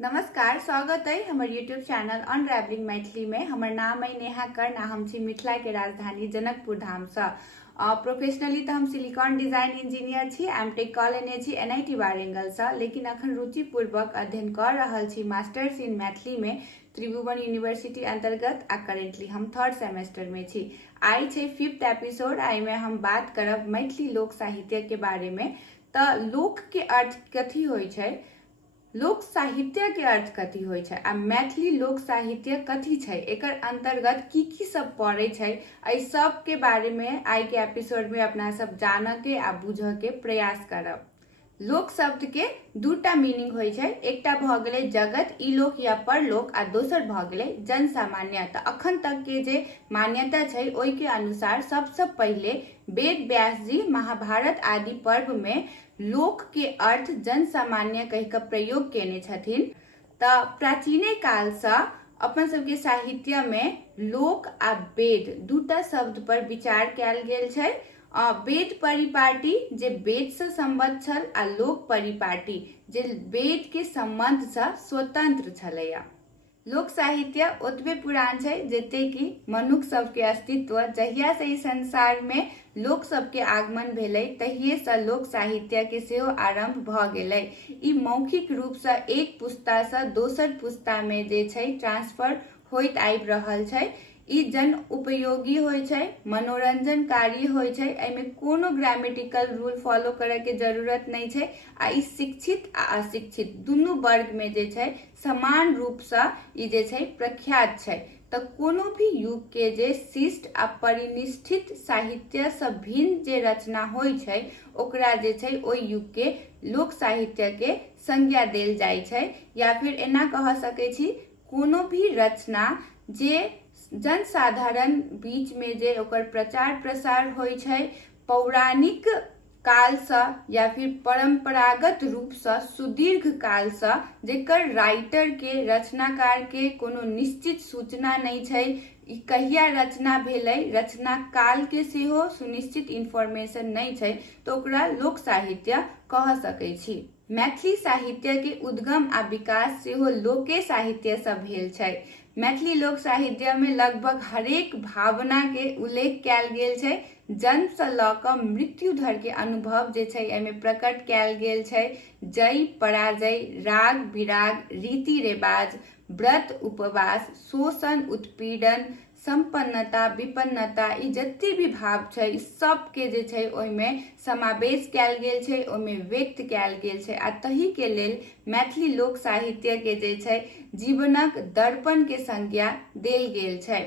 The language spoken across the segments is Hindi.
नमस्कार, स्वागत है हमर यूट्यूब चैनल अनरैवलिंग मैथिली में। हमर नाम है नेहा कर्ण आ हम छी मिथिला के राजधानी जनकपुर धाम से। प्रोफेशनली तो हम सिलिकॉन डिजाइन इंजीनियर छी, एमटेक कऽ लेने छी एनआईटी वारंगल से, लेकिन अखन रुचिपूर्वक अध्ययन कर रहल छी मास्टर्स इन मैथिली में त्रिभुवन यूनिवर्सिटी अंतर्गत आ करेंटली हम 3rd सेमेस्टर में छी। आई छै 5th एपिसोड। आई में हम बात करब मैथिली लोक साहित्य के बारे में। तो लोक के अर्थ कथी होय छै, लोक साहित्य के अर्थ कथी होय छै आ मैथिली लोक साहित्य कथी छै, एकर अंतर्गत की सब पड़े छै, एहि सब के बारे में आई के एपिसोड में अपना सब जाने के आ बुझे के प्रयास करब। लोक शब्द के दूटा मीनिंग होय छै, एकटा भ गेलै जगत इलोक या परलोक आ दोसर भ गेलै जन सामान्य। त अखन तक के जे मान्यता छै ओई के अनुसार सबसे पहले वेद व्यास जी महाभारत आदि पर्व में लोक के अर्थ जन सामान्य कह के प्रयोग केने छथिन। त प्राचीने काल से अपन सबके साहित्य में लोक आ वेद दूटा शब्द पर विचार कैल गेल छै। वेद परिपाटी जे वेद से संबद्ध छल आ लोक परिपाटी जे वेद के संबंध से स्वतंत्र छलैया। लोक साहित्य ओतबे पुरान छै जते कि मनुष्य सब के अस्तित्व। जहिया से ई संसार में लोक सब के आगमन भेलै तहिए से लोक साहित्य के सेहो आरंभ भ गेलै। ई मौखिक रूप से एक पुस्ता से दोसर पुस्ता में जे छै ट्रांसफर होइत आबि रहल छै। ई जन उपयोगी होय छै, मनोरंजनकारी होय छै, एमे कोनो ग्रामेटिकल रूल फॉलो करे के जरूरत नहीं छै आ ई शिक्षित आ अशिक्षित दुनू वर्ग में जे छै समान रूप से ई जे छै प्रख्यात छै। तो कोनो भी युग के जे शिष्ट आ परिनिष्ठित साहित्य से भिन्न जे रचना होय छै ओकरा जे छै ओई युग के लोक साहित्य के संज्ञा देल जाय छै। या फिर एना कह सकै छी, कोनो भी रचना जे जनसाधारण बीच में जे ओकर प्रचार प्रसार होय छै पौराणिक काल से या फिर परंपरागत रूप से सुदीर्घ काल से, जेकर राइटर के रचनाकार के कोनो निश्चित सूचना नहीं छै, ई कहिया रचना भेलै रचना काल के सेहो सुनिश्चित इंफॉर्मेशन नहीं छै, तो ओकरा लोक साहित्य कह सकै छी। मैथिली साहित्य के उद्गम आ विकास सेहो लोके साहित्य से भेल छै। मैथिली लोक साहित्य में लगभग हरेक भावना के उल्लेख कैल गेल छै। जन्म से ल क मृत्यु धर के अनुभव जे छै एमे प्रकट कैल गेल छै। जय पराजय, राग विराग, रीति रिवाज, व्रत उपवास, शोषण उत्पीड़न, संपन्नता विपन्नता, ई जते भी भाव छै सब के जे छै ओहिमे समावेश कैल गेल छै, ओहिमे व्यक्त कैल गेल छै। आ तही के लेल मैथिली लोक साहित्य के जे छै जीवनक दर्पण के संज्ञा देल गेल छै।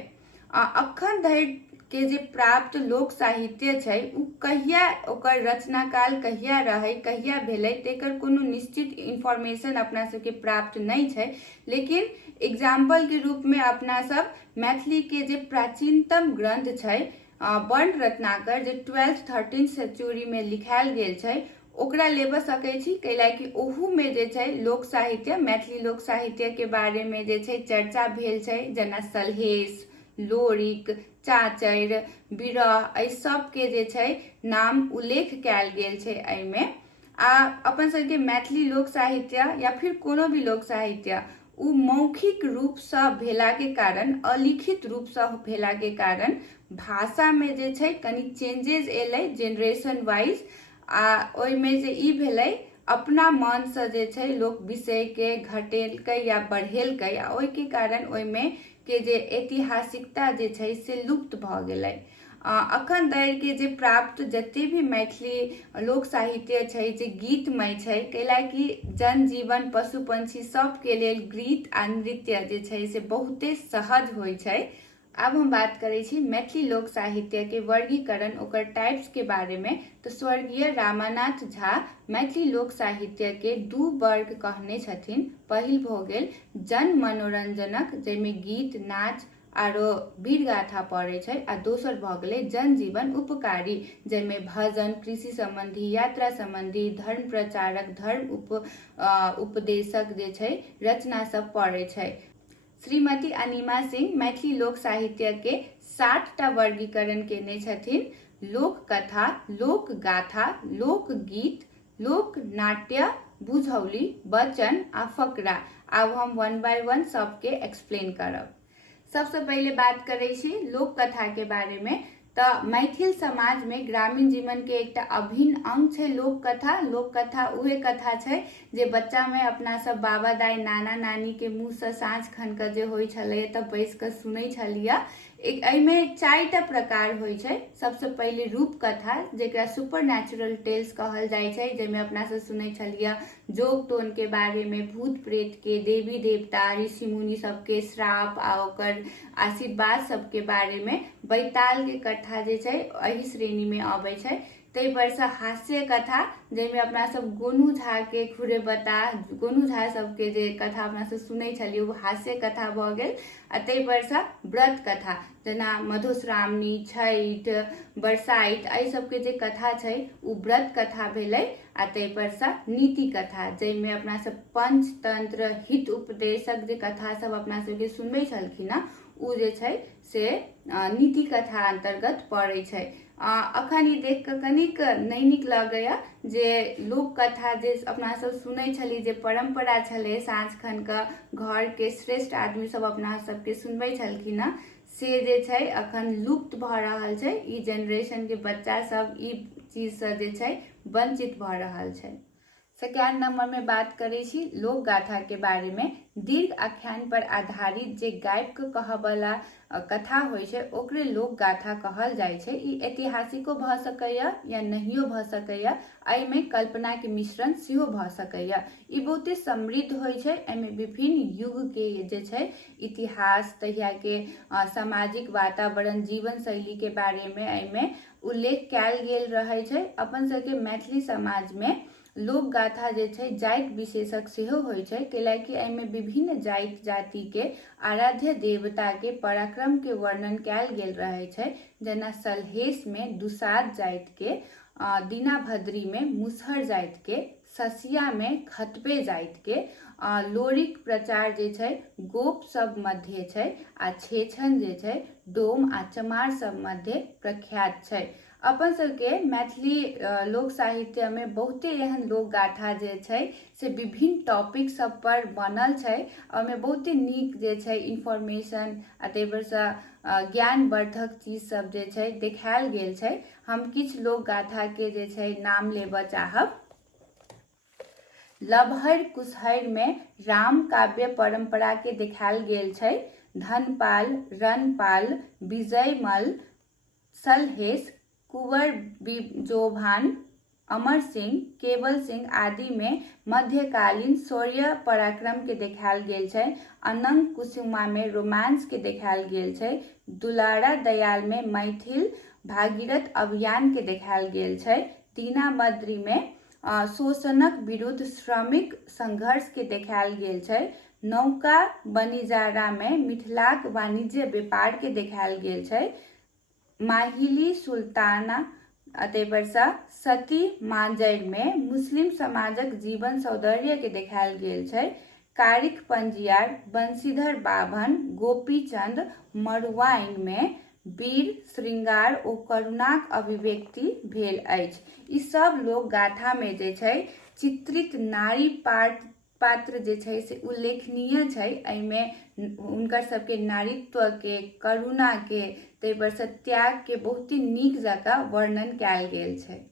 अखन धरि के जे प्राप्त लोक साहित्य छै उ कहिया ओकर रचनाकाल कहिया रहे कहिया भेलै तेकर कोनो निश्चित इंफॉर्मेशन अपना सबके प्राप्त नहीं छै। लेकिन एग्जाम्पल के रूप में अपना सब मैथिली के जे प्राचीनतम ग्रंथ छै वर्ण रत्नाकर जे 12th-13th सेंचुरी में लिखायल गेल छै ओकरा लेबऽ सकै छी, कैलाकि ओहू में जे छै लोक साहित्य मैथिली लोक साहित्य के बारे में जे छै चर्चा भेल छै, जेना सलहेस, लोरिक, चाचर, बिरह, एहि सब के जे छै नाम उल्लेख कैल गेल छै एहिमे। आ अपन सबके मैथिली लोक साहित्य या फिर कोनो भी लोक साहित्य उ मौखिक रूप से भेला के कारण, अलिखित रूप से भेला के कारण भाषा में जे छै कनी चेंजेस एलै जेनरेशन वाइज। आ ओहि में जे ई भेलै अपना मन से जे छै लोक विषय के घटेलकै या बढ़ेलकै आ ओहि के कारण ओहि में के जे ऐतिहासिकता जे छै से लुप्त भ गेलै। अखन धरि के जे प्राप्त जते भी मैथिली लोक साहित्य छै जे गीतमय छै, कैलाकि जनजीवन पशु पंछी सब के लेल गीत आ नृत्य जे छै से बहुते सहज होय छै। अब हम बात करै छी मैथिली लोक साहित्य के वर्गीकरण ओकर टाइप्स के बारे में। तो स्वर्गीय रामानाथ झा मैथिली लोक साहित्य के दू वर्ग कहने छथिन। पहिल भ गेल जन मनोरंजनक, जैमे गीत नाच आरो वीर गाथा पड़े छै, आ दोसर भ गेलै जनजीवन उपकारी, जैमे भजन, कृषि संबंधी, यात्रा संबंधी, धर्म प्रचारक, धर्म उपदेशक जे छै रचना सब पड़े छै। श्रीमती अनिमा सिंह मैथिली लोक साहित्य के 60टा वर्गीकरण केने छथिन। लोक कथा, लोक गाथा, लोक गीत, लोक नाट्य, बुझौली, वचन आ फकरा। आब हम 1 बाय 1 सबके एक्सप्लेन करब। सबसे पहले बात करै छी लोक कथा के बारे में। तो मैथिल समाज में ग्रामीण जीवन के एक अभिन्न अंग है लोक कथा। लोक कथा उहे कथा है जे बच्चा में अपना सब बाबा दाई नाना नानी के मुँह से साँझ खन के जे होय छलै तब बैस के सुनै छलियै। एहिमे 4टा प्रकार होय छै। सबसे पहले रूप कथा जेकरा सुपर नेचुरल टेल्स कहल जाय छै, जेमे अपना सब सुनै छलियै जोग टोन के बारे में, भूत प्रेत के, देवी देवता, ऋषि मुनि सबके श्राप आ ओकर आशीर्वाद सबके बारे में। बैताल के कथा जे छै एही श्रेणी में आबै छै। तै पर से हास्य कथा जेमे अपना सब गोनू झा के खुरे बता, गोनू झा सबके जे कथा अपना सब सुनै छलियै वो हास्य कथा भ गेल। आ तै पर से व्रत कथा जेना मधुश्रावणी, छठ, बरसाइत एहि सबके जे कथा छै उ व्रत कथा भेलै। आ तै पर से नीति कथा जेमे अपना सब पंचतंत्र, हित उपदेशक जे कथा सब अपना सबके सुनबै छलखिन ना उ जे छै से नीति कथा अंतर्गत पड़ै छै। अखन ई देख के कनिक नहीं नीक लगैया जे लोक कथा जे अपना सब सुनै छली, जे परंपरा छलै साँझ खन के घर के श्रेष्ठ आदमी सब अपना सबके सुनबै छलखिन ना, से जे छै अखन लुप्त भ रहल छै। ई जनरेशन के बच्चा सब ई चीज से जे छै वंचित भ रहल छै। सेकेंड नंबर में बात करै छी लोक गाथा के बारे में। दीर्घ आख्यान पर आधारित जे गायब के कहबला कथा होय छै ओकरे लोक गाथा कहल जाय छै। ई ऐतिहासिको भ सकैया या नहियो भ सकैया, एहि में कल्पना के मिश्रण सेहो भ सकैया। ई बहुते समृद्ध होय छै। एमे विभिन्न युग के जे छै इतिहास, तहिया के सामाजिक वातावरण, जीवन शैली के बारे में एमे उल्लेख कैल गेल रहे छै। अपन सबके मैथिली समाज में लोक गाथा जे छै जाति विशेषक सेहो होय छै, कैलाकि एमे विभिन्न जाति जाति के आराध्य देवता के पराक्रम के वर्णन कैल गेल रहे छै। जेना सलहेश में दुसाध जाति के, दीनाभद्री में मुसहर जाति के, ससिया में खतपे जाति के, लोरिक प्रचार जे छै गोप सब मध्य छै, आ छेछन जे छै डोम आ चमार सब मध्य प्रख्यात छै। अपन सबके मैथिली लोक साहित्य में बहुते एहन लोक गाथा जे छै से विभिन्न टॉपिक सब पर बनल छै। ओमे बहुते नीक जे छै इन्फॉर्मेशन आ तै पर से ज्ञानवर्धक चीज सब जे छै देखायल गेल छै। हम किछ लोक गाथा के जे छै नाम लेबऽ चाहब। लबहर कुशहर में राम काव्य परंपरा के देखायल गेल छै। धनपाल, रणपाल, विजयमल, सलहेश, कुंवर बिजोभान, अमर सिंह, केवल सिंह आदि में मध्यकालीन शौर्य पराक्रम के देखायल गेल छै। अनंग कुसुमा में रोमांस के देखायल गेल छै। दुलारा दयाल में मैथिल भागीरथ अभियान के देखायल गेल छै। दीनामद्री में शोषणक विरुद्ध श्रमिक संघर्ष के देखायल गेल छै। नौका बनिजारा में मिथिलाक वाणिज्य व्यापार के देखायल गेल छै। माहिली सुल्ताना अतेबरसा सती मांजर में मुस्लिम समाजक जीवन सौंदर्य के देखायल गेल छै। कारिक पंजियार, बंशीधर बाभन, गोपीचंद मरुआइन में वीर श्रृंगार ओ करुणाक अभिव्यक्ति भेल अछि। ई सब लोक गाथा में जे छै चित्रित नारी पात्र जे छै से उल्लेखनीय छै। एहिमे उनकर सबके नारीत्व के, करुणा के, तै पर से त्याग के बहुते नीक जकाँ वर्णन कैल गेल छै।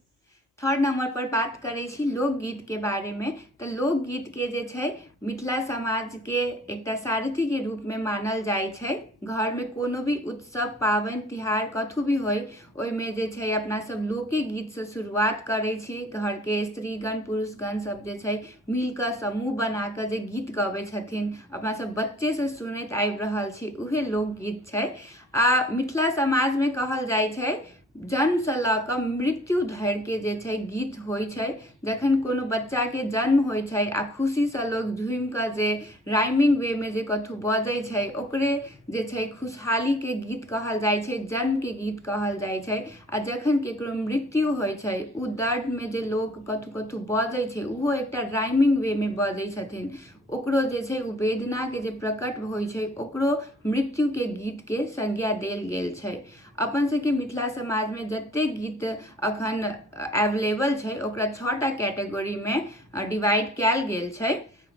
थर्ड नंबर पर बात करै छी लोकगीत के बारे में। तो लोकगीत के जे छै मिथिला समाज के एकटा सारथी के रूप में मानल जाय छै। घर में कोनो भी उत्सव, पावन, तिहार कथु भी होय ओहिमे जे छै अपना सब लोके गीत से शुरुआत करै छी। घर के स्त्रीगण पुरुषगण सब जे छै मिल के समूह बना के जे गीत गबै छथिन, अपना सब बच्चे से सुनैत आबि रहल छी, उहे लोकगीत छै। मिथिला समाज में कहल जाय छै जन्म से ल क मृत्यु धरि के जे छै गीत होय छै। जखन कोनो बच्चा के जन्म होय छै आ खुशी से लोग झूम के जे राइमिंग वे में जे कथु बजै छै ओकरे जे छै खुशहाली के गीत कहल जाय छै, जन्म के गीत कहल जाय छै। आ जखन केकरो मृत्यु होय छै उ दर्द में जे लोग कथु कथु बजै छै उहो एकटा राइमिंग वे में बजै छथिन, ओकरो जे छै उ वेदना के जे प्रकट होइ छै ओकरो मृत्यु के गीत के संज्ञा देल गेल छै। अपन सबके मिथिला समाज में जते गीत अखन अवेलेबल छै ओकरा 6टा कैटेगरी में डिवाइड कैल गेल छै।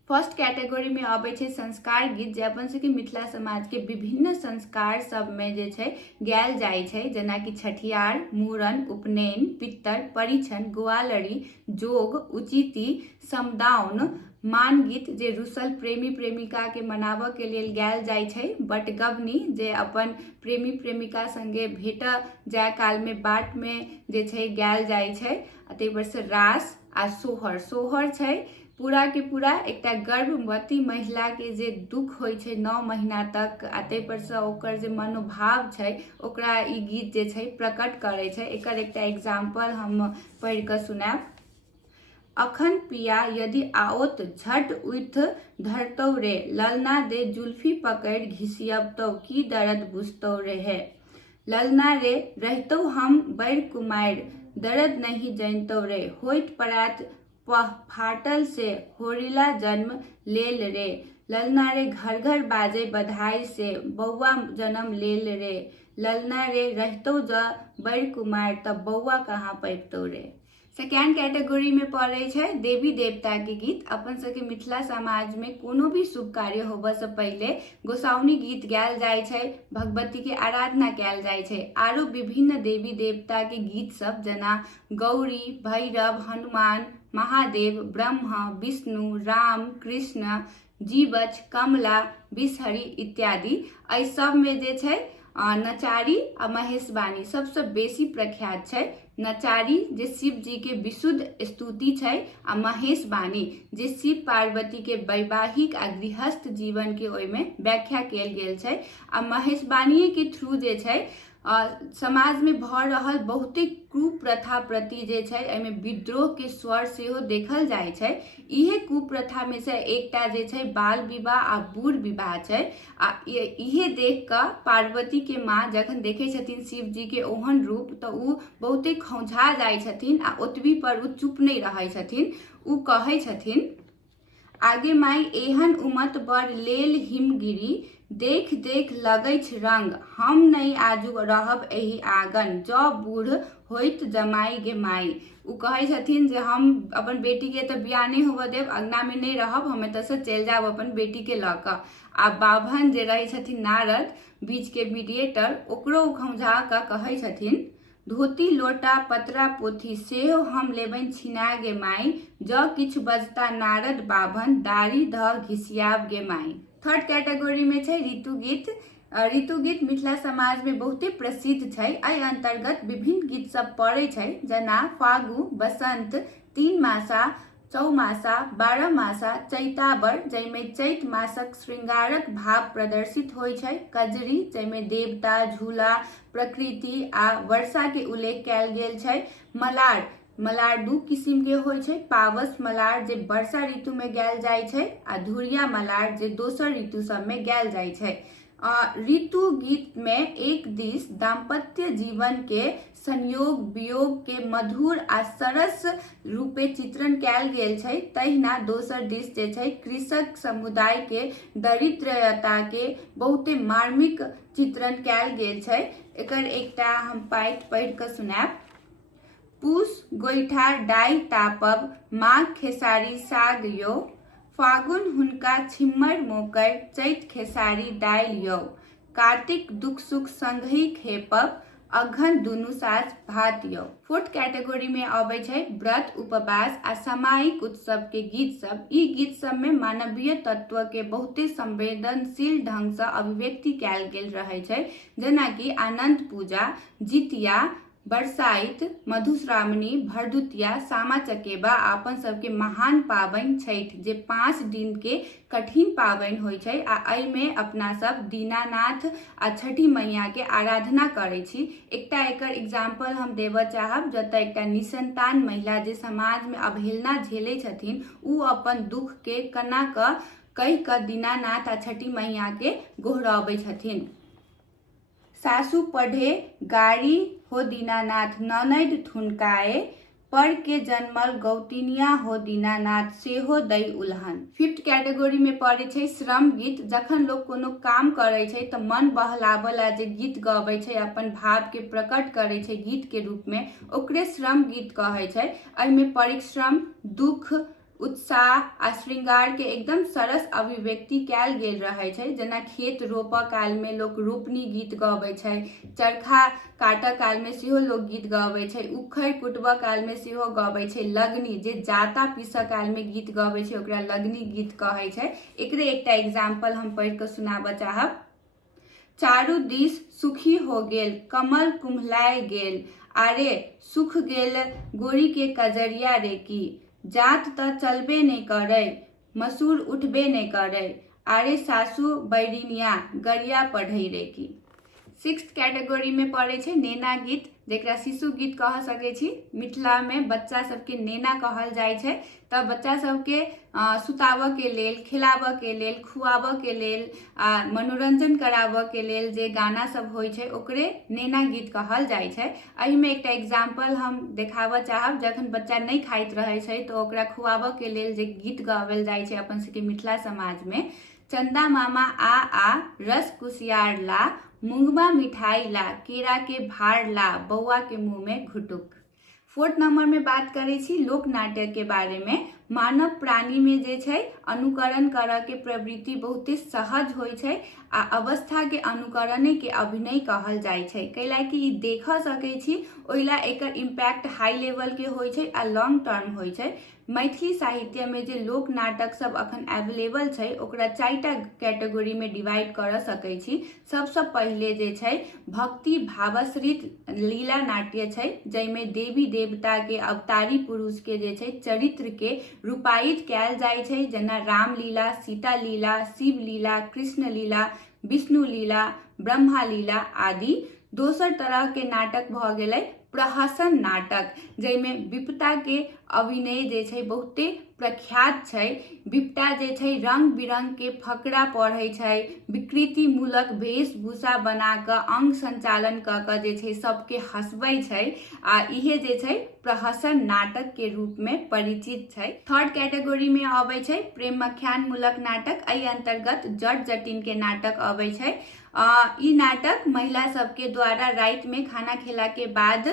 फर्स्ट कैटेगरी में आबै छै संस्कार गीत, जे अपन सबके मिथिला समाज के विभिन्न संस्कार सब में जे छै गायल जाइ छै, जेना कि छठियार, मूड़न, उपनयन, पित्तर, परिछन, गुआलरी, जोग, उचिति, समदाउन, मान गीत जे रुसल प्रेमी प्रेमिका के मनाबऽ के लेल गायल जाइ छै, बटगबनी जे अपन प्रेमी प्रेमिका संगे भेट जाय काल में बाट में जे छै गायल जाइ छै, ताहि पर से रास आ सोहर। सोहर छै पूरा के पूरा एकटा गर्भवती महिला के जे दुख होइ छै 9 महीना तक, आ ताहि पर से ओकर जे मनोभाव छै ओकरा ई गीत जे छै प्रकट करे छै। एकर एकटा एग्जाम्पल हम पढ़ि कऽ सुनाएब। अखन पिया यदि आओत झट उठ धरतौ रे, ललना दे जुल्फी पकड़ घिसियबतौ, की दर्द बुझतौ रे। ललना रे रहितौ हम बैर कुमार, दर्द नहीं जानतौ रे, होइत परात फाटल से होरिला जन्म लेल रे। ललना रे घर घर बाजे बधाई से, बौआ जन्म लेल रे। ललना रे रहितौ ज बैर कुमार, तब बौआ कहाँ पैबतौ रे। सेकेंड कैटेगरी में पड़े छै देवी देवता के गीत। अपन सबके मिथिला समाज में कोनो भी शुभ कार्य होबे से पहले गोसाउनी गीत गायल जाइ छै, भगवती के आराधना कैल जाइ छै। आरो विभिन्न देवी देवता के गीत सब जेना गौरी, भैरव, हनुमान, महादेव, ब्रह्मा, विष्णु, राम, कृष्ण, जीवछ, कमला, बिषहरी इत्यादि। एहि सब में जे छै नचारी आ महेशवाणी सबसे बेसी प्रख्यात छै। नचारी जे शिव जी के विशुद्ध स्तुति छै, आ महेशवाणी जे शिव पार्वती के वैवाहिक आ गृहस्थ जीवन के ओय में व्याख्या कैल गेल छै। आ महेशवाणी के थ्रू जे छै समाज में भ रहल बहुते कुप्रथा प्रति जे छै एमे विद्रोह के स्वर सेहो देखल जाय छै। इहे कुप्रथा में से एकटा जे छै बाल विवाह आ बूढ़ विवाह छै। आ इहे देख क पार्वती के माँ जखन देखे छथिन शिव जी के ओहन रूप तो उ बहुते खौंझा जाय छथिन, आ ओतबी पर उ चुप नहीं रहे छथिन। उ कहे छथिन, आगे माई एहन उमत बड़ लेल हिमगिरी, देख देख लगैछ रंग, हम नहीं आजू रहब एही आंगन, जौ बूढ़ होइत जमाई गे माई। उ कहे छथिन जे हम अपन बेटी के तो बियाह नहीं होबे देव, अंगना में नहीं रहब, हम एतऽ से चल जाब अपन बेटी के ल क। आ बाभन जे रहे छथिन नारद बीच के मीडिएटर, ओकरो खौंझा क कहे छथिन, धोती लोटा पतरा पोथी सेहो हम लेबन छिना गे माई, ज किछु बजता नारद बाभन, दाढ़ी ध घिसियाब गे माई। थर्ड कैटेगरी में छै ऋतु गीत। ऋतु गीत मिथिला समाज में बहुते प्रसिद्ध छै। एहि अंतर्गत विभिन्न गीत सब पड़े छै, जेना फागु, बसंत, 3 मासा, चौमासा, 12 मासा, चैतावर जैमे चैत मासक श्रृंगारक भाव प्रदर्शित होइ छै, कजरी जैमे देवता, झूला, प्रकृति आ वर्षा के उल्लेख कैल गेल छै, मलार। मलार 2 किस्म के होइ छै, पावस मलार जे वर्षा ऋतु में गायल जाइ छै, आ धुरिया मलार जे दोसर ऋतु सब में गायल जाइ छै। ऋतु गीत में एक दिस दाम्पत्य जीवन के संयोग वियोग के मधुर आ सरस रूपे चित्रण कैल गेल छै, तहिना दोसर दिस जे छै कृषक समुदाय के दरिद्रता के बहुते मार्मिक चित्रण कैल गेल छै। एकर एकटा हम पाठि पढ़ि कऽ सुनाएब। पूस गोइठा डाइ तापब, माघ खेसारी साग यौ, फागुन हुनका छिम्मर मोकर, चैत खेसारी दालि यौ, कार्तिक दुख सुख संगहि खेपब, अघन दुनू साज भात यौ। फोर्थ कैटेगरी में आबै छै व्रत, उपवास आ सामायिक उत्सव के गीत सब। ई गीत सब में मानवीय तत्व के बहुते संवेदनशील ढंग से अभिव्यक्ति कैल गेल रहे छै, जेना कि आनंद पूजा, जितिया, बरसाइत, मधुश्रावणी, भरदुतिया, सामा चकेबा, अपन सबके महान पाबनि छठि जे 5 दिन के कठिन पाबनि होइ छै। आ एहि में अपना सब दीनानाथ आ छठी मैया के आराधना करे छी। एकटा एकर एग्जाम्पल हम देबऽ चाहब, जतऽ एकटा निसंतान महिला जे समाज में अवहेलना झेले छथिन, उ अपन दुख के कना कहि क दीनानाथ आ छठी मैया के गोहराबै छथिन। सासु पढ़े गाड़ी हो दीनानाथ, ननैद ठुनकाए, पर के जन्मल गौतिनिया हो दीनानाथ सेहो दै उल्हन। फिफ्थ कैटेगरी में पड़े छै श्रम गीत। जखन लोग कोनो काम करे छै तो मन बहलावला जे गीत गबै छै, अपन भाव के प्रकट करे छै गीत के रूप में, ओकरे श्रम गीत कहे छै। एहिमे परिश्रम, दुख, उत्साह आ श्रृंगार के एकदम सरस अभिव्यक्ति कैल गेल रहे छै। जेना खेत रोपऽ काल में लोग रोपनी गीत गबै छै, चरखा काटऽ काल में सेहो लोग गीत गबै छै, उखड़ कुटबऽ काल में सेहो गबै छै, लगनी जे जाता पीसऽ काल में गीत गबै छै ओकरा लगनी गीत कहै छै। एकरे एकटा एग्जाम्पल हम पढ़ि कऽ सुनाबऽ चाहब। चारू दिस सुखी हो गेल, कमल कुम्हलाय गेल, आरे सुख गेल गोरी के कजरिया रे की, जात त चलबे नहीं करे, मसूर उठबे नहीं करे, आरे सासू बैरिनिया गरिया पढ़ई रे की। सिक्स्थ कैटेगरी में पड़े छै नेना गीत, जेकरा शिशु गीत कह सके छी। मिथिला में बच्चा सबके नेना कहल जाय छै। तब बच्चा सबके सुताबऽ के लेल, खिलाबऽ के लेल, खुआबऽ के लेल, मनोरंजन कराबऽ के लेल जे गाना सब होइ छै ओकरे नेना गीत कहल जाय छै। एहि में एकटा एग्जाम्पल हम देखाबऽ चाहब। जखन बच्चा नहीं खाइत रहे छै तो ओकरा खुआबऽ के लेल जे गीत गावल जाय छै अपन सबके मिथिला समाज में, चंदा मामा आ रस कुसियार ला, मूंगबा मिठाई ला, केरा के भार ला, बौआ के मुंह में घुटुक। फोर्थ नंबर में बात करै छी लोक नाट्य के बारे में। मानव प्राणी में जे छै अनुकरण करऽ के प्रवृत्ति बहुते सहज होइ छै आ अवस्था के अनुकरणे के अभिनय कहल जाय छै। कैलाकि ई देख सकै छी, ओइला एकर इम्पैक्ट हाई लेवल के होइ छै आ लॉन्ग टर्म होइ छै। मैथिली साहित्य में जे लोक नाटक सब अखन अवेलेबल छै ओकरा 4टा कैटेगरी में डिवाइड कर सकै छी। सबसे पहले जे छै भक्ति भावाश्रित लीला नाट्य छै, जैमे देवी देवता के अवतारी पुरुष के जे छै चरित्र के रूपायित कैल जाय छै। जेना राम लीला, सीता लीला, शिव लीला, कृष्ण लीला, विष्णु लीला, ब्रह्मा लीला आदि। दोसर तरह के नाटक भ गेलै प्रहसन नाटक, जैमे विपता के अभिनय जे छै बहुते प्रख्यात छै। विपता जे छै रंग बिरंग के फकरा पढ़ै छै, विकृति मूलक वेशभूषा बना क अंग संचालन क के जे छै सबके हंसबै छै आ इहे जे छै प्रहसन नाटक के रूप में परिचित छै। थर्ड कैटेगरी में आबै छै प्रेमाख्यान मूलक नाटक। एहि अंतर्गत जट जटिन के नाटक आबै छै। ई नाटक महिला सबके द्वारा रात में खाना खेला के बाद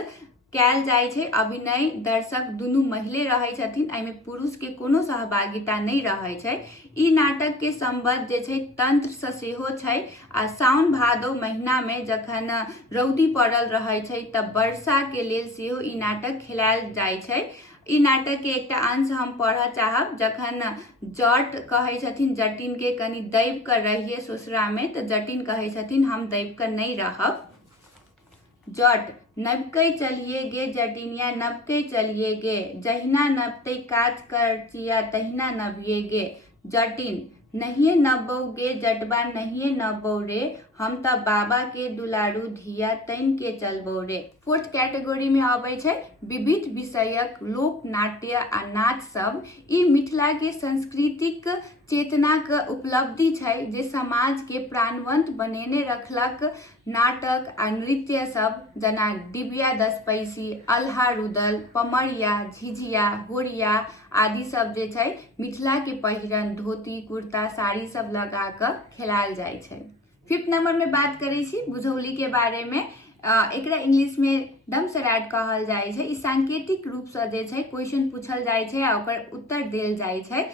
कैल जाय छै। अभिनय दर्शक दुनू महिले रहै छथिन, एहिमे पुरुष के कोनो सहभागिता नहीं रहै छै। ई नाटक के संबंध जे छै तंत्र से सेहो छै आ साउन भादो महीना में जखन रौदी पड़ल रहै छै तब वर्षा के लेल सेहो ई नाटक खेलायल जाय छै। ई नाटक के एकटा अंश हम पढ़ऽ चाहब। जखन जट कहे छथिन जटिन के कनि दैब कर रहिए ससुरा में, तो जटिन कहे छथिन हम दैब कर नहीं रहब। जट नबकै चलिए गे जटिनिया नबकै चलिए गे, जहिना नबतै काज करचिया तहिना नबिए गे। जटिन नहिए नबौ गे जटबा नहिए नबौ रे, हम त बाबा के दुलारू धिया तैन के चलबौ रे। फोर्थ कैटेगरी में आबै छै विविध विषयक लोक नाट्य आ नाच सब। ई मिथिला के सांस्कृतिक चेतना के उपलब्धि छै जे समाज के प्राणवंत बनेने रखलक। नाटक आ नृत्य सब जेना डिबिया दस पैसी, अल्हा रुदल, पमरिया, झिझिया, होरिया आदि सब जे छै मिथिला के पहिरन धोती कुर्ता साड़ी सब लगा क खेलायल जाय छै। फिफ्थ नंबर में बात करै छी बुझौली के बारे में। एकरा इंग्लिश में डम्सराड कहल जाय छै। ई सांकेतिक रूप से जे छै क्वेश्चन पूछल जाय छै आ ओकर उत्तर देल जाय छै।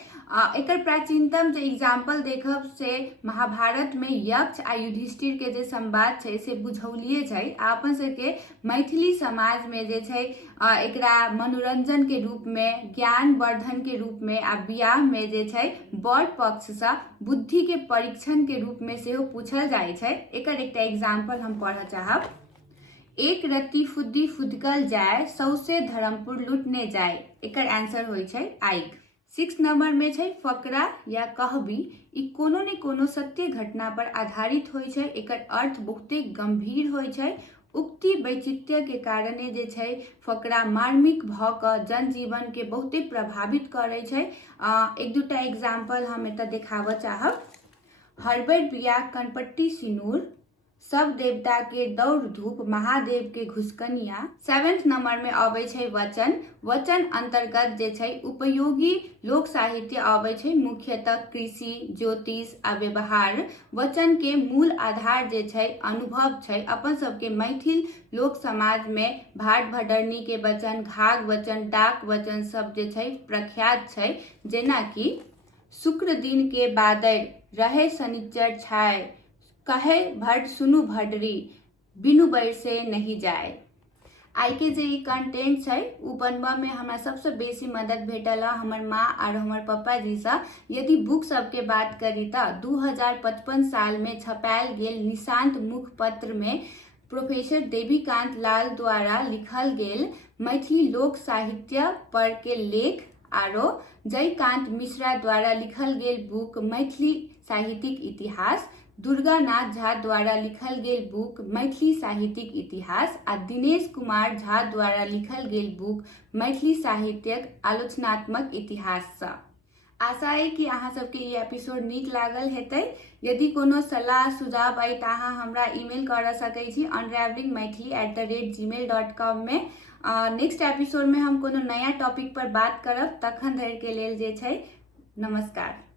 एकर प्राचीनतम जे एग्जाम्पल देखब से महाभारत में यक्ष आ युधिष्ठिर के जे संवाद छै से बुझौलिये छै। अपन सबके मैथिली समाज में जे छै एकरा मनोरंजन के रूप में, ज्ञान वर्धन के रूप में आ बियाह में जे छै बर पक्ष से बुद्धि के परीक्षण के रूप में सेहो पूछल जाय छै। एकर एकटा एग्जाम्पल हम पढ़ऽ चाहब। एक रत्ती फुद्दी फुदकल जाय, सौसे धर्मपुर लुटने जाय। एकर आंसर होय छै आइग। 6 नंबर में छै फकरा या कहबी। ई कोनो ने कोनो सत्य घटना पर आधारित होय छै। एकर अर्थ बहुते गंभीर होय छै। उक्ति वैचित्र्य के कारणे जे छै फकरा मार्मिक भ क जनजीवन के बहुते प्रभावित करे छै। एक दूटा एग्जाम्पल हम एतऽ देखाबऽ चाहब। हरबर बिया कनपट्टी सिनूर, सब देवता के दौड़ धूप, महादेव के घुसकनिया। 7th नंबर में आबै छै वचन। वचन अंतर्गत जे छै उपयोगी लोक साहित्य आबै छै, मुख्यतः कृषि, ज्योतिष आ व्यवहार। वचन के मूल आधार जे छै अनुभव छै। अपन सबके मैथिल लोक समाज में भाट भटरनी के वचन, घाघ वचन, डाक वचन सब जे छै प्रख्यात छै। जेना कि शुक्र दिन के बादर, रहे शनिचर छाय, कहे भट सुनु भटरी, बिनु बरसे नहीं जाए। आई के जे कंटेंट छै उ बनबा में हमरा सबसे बेसी मदद भेटल हमर माँ और हमर पापा जी से। यदि बुक सब के बात करी त 2055 साल में छपायल गेल निशांत मुखपत्र में प्रोफेसर देवीकांत लाल द्वारा लिखल गेल मैथिली लोक साहित्य पर के लेख आरो जयकांत मिश्रा द्वारा लिखल गेल बुक मैथिली साहित्यिक इतिहास, दुर्गानाथ झा द्वारा लिखल गेल बुक मैथिली साहित्यिक इतिहास आ दिनेश कुमार झा द्वारा लिखल गेल बुक मैथिली साहित्यक आलोचनात्मक इतिहास। आशा है कि अहाँ सबके ये एपिसोड नीक लागल हेतै। यदि कोनो सलाह सुझाव अइ त अहाँ हमरा ईमेल कर सकै छी unravelingmaithili@gmail.com में। नेक्स्ट एपिसोड में हम कोनो नया टॉपिक पर बात करब। तखन धरि के लेल जे छै नमस्कार।